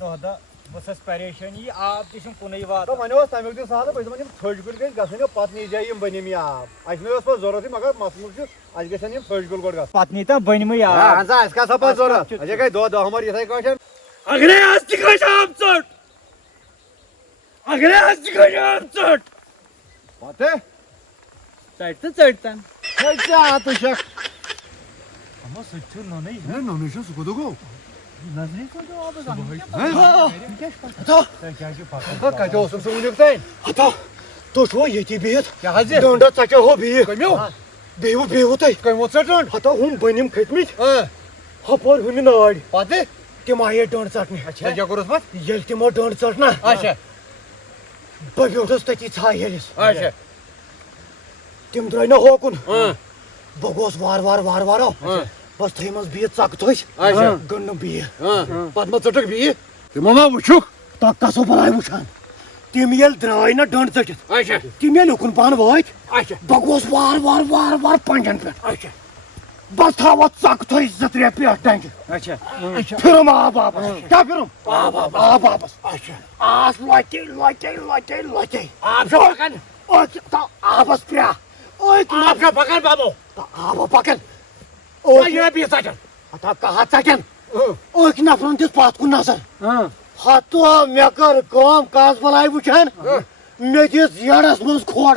بس پریشانی آب تم کن وات ون تمیک دن سہل بہت دن تھج کل گھر گھن پتہ جائے بنم یہ آب اہس پہ ضرورت مگر مسلک اہس گھن تھج کل گۄڈٕ گژھُن پتہ نیتا بنمے آب اہن سا اہس کھسا پہ ضرورت اچھا گٔے دۄہ ہمر یِتھے کٲٹھۍ اگرے آز تہِ کھسہِ آب ژٔٹ اگرے آز تہِ کھسہِ آب ژٔٹ پتہٕ ژٹہِ تہٕ ژٔٹتن ژےٚ تہٕ چھکھ اما سُہ تہِ چھُ نوٚنٕے نوٚنُے چھُ سُہ کوٚت گوٚو نظرے ژٔٹِو آبس کتہِ اوسُم سُہ ؤنِو تانۍ ہتا تُہۍ چھُوا ییٚتی بِہِتھ کیٛاہ حظ یہِ ڈنڈا ژٹیو بیٚیہِ کٔمیو بیٚہوٕ تُہۍ کٔمو ژٔٹ ڈٔنٛڈ ہتا ہُم بٔنِم کھٔتۍمٕتۍ ہپٲرۍ ہُمہِ نٲڑۍ پتہٕ تِم آیے ڈنڈ ژٹنہِ ژےٚ کیٛاہ کوٚرُتھ پتہٕ ییٚلہِ تِمو ڈنڈ ژٹ نا اچھا بہٕ بیوٗٹھُس تٔتی ژھاے ہیٚرِس اچھا تِم درٛاے نہ ہوکُن بہٕ گوس وارٕ وارٕ بس تھٲیمَس بِہِتھ ژکہٕ تھٔج اچھا گٔنڈٕم بیٚیہِ پتہٕ ما ژٔٹکھ بیٚیہِ تِمو ما وٕچھُکھ تَتھ کَسو بلاے وٕچھان تِم ییٚلہِ درٛاے نہ ڈنڈ ژٔٹِتھ اچھا تِم ییٚلہِ اُکُن پہن وٲتۍ اچھا بہٕ گوس وارٕ پنٛجن پٮ۪ٹھ اچھا بس تھاوَتھ ژکہٕ تھٔج 2-3 پیٹھ ٹنٛگہِ اچھا پھِرُم آب واپس کیٛاہ پھِرُم آب واپس اچھا آس لۄتے آب چھا پکان آبس پرٛا آب چھا پکان بابو آبا پکان یہِ بیٚیہِ ژٹان ہتا کہا ژٹن أکۍ نفرن دِژ پتھ کُن نظر ہتو مےٚ کٔر کٲم کس بلاے وٕچھان مےٚ دِژ یڈس منٛز کھۄڑ